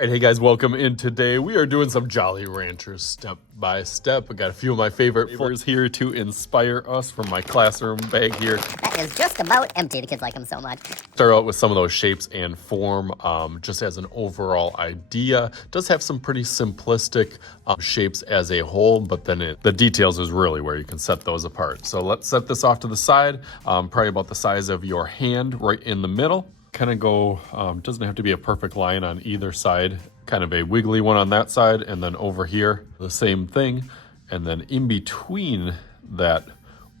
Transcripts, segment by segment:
All right, hey guys, welcome in. Today we are doing some Jolly Ranchers step by step. I got a few of my favorite flavors here to inspire us from my classroom bag here. That is just about empty. The kids like them so much. Start out with some of those shapes and form, just as an overall idea. Does have some pretty simplistic shapes as a whole, but then the details is really where you can set those apart. So let's set this off to the side, probably about the size of your hand, right in the middle. Kind of go, doesn't have to be a perfect line on either side, kind of a wiggly one on that side, and then over here, the same thing. And then in between that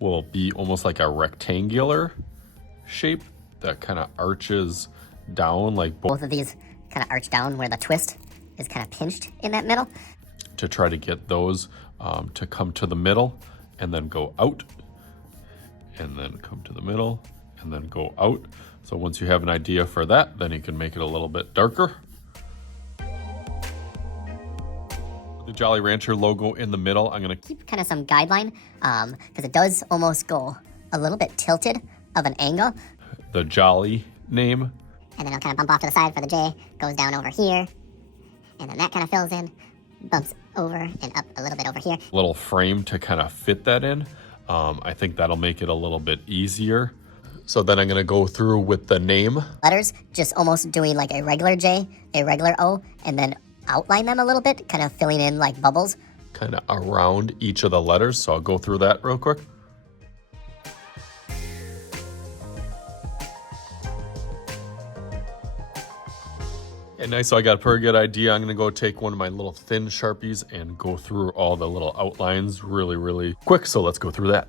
will be almost like a rectangular shape that kind of arches down like both of these kind of arch down where the twist is kind of pinched in that middle. To try to get those to come to the middle and then go out, and then come to the middle and then go out. So once you have an idea for that, then you can make it a little bit darker. The Jolly Rancher logo in the middle, I'm gonna keep kind of some guideline because it does almost go a little bit tilted of an angle. The Jolly name. And then it'll kind of bump off to the side for the J, goes down over here. And then that kind of fills in, bumps over and up a little bit over here. Little frame to kind of fit that in. I think that'll make it a little bit easier. So then I'm gonna go through with the name. Letters, just almost doing like a regular J, a regular O, and then outline them a little bit, kind of filling in like bubbles. Kind of around each of the letters, so I'll go through that real quick. Okay, nice, so I got a pretty good idea. I'm gonna go take one of my little thin Sharpies and go through all the little outlines really quick, so let's go through that.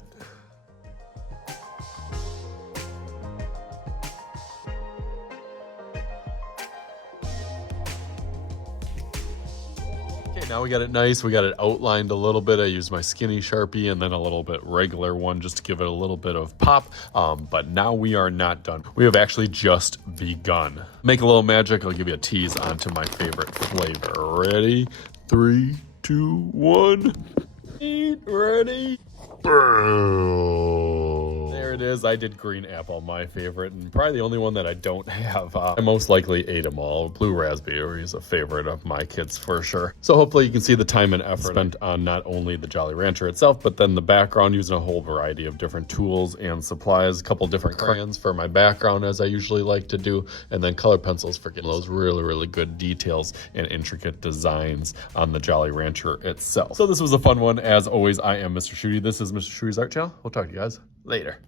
Now we got it nice, we got it outlined a little bit. I used my skinny Sharpie and then a little bit regular one just to give it a little bit of pop. But now we are not done. We have actually just begun. Make a little magic, I'll give you a tease onto my favorite flavor. Ready? 3, 2, 1. Eat, ready? There it is. I did green apple, my favorite, and probably the only one that I don't have. I most likely ate them all. Blue raspberry is a favorite of my kids for sure. So hopefully you can see the time and effort spent on not only the Jolly Rancher itself, but then the background, using a whole variety of different tools and supplies, a couple different crayons for my background as I usually like to do, and then color pencils for getting those really good details and intricate designs on the Jolly Rancher itself. So this was a fun one. As always, I am Mr. Shooty. This is Mr. Shooty's Art Channel. We'll talk to you guys later.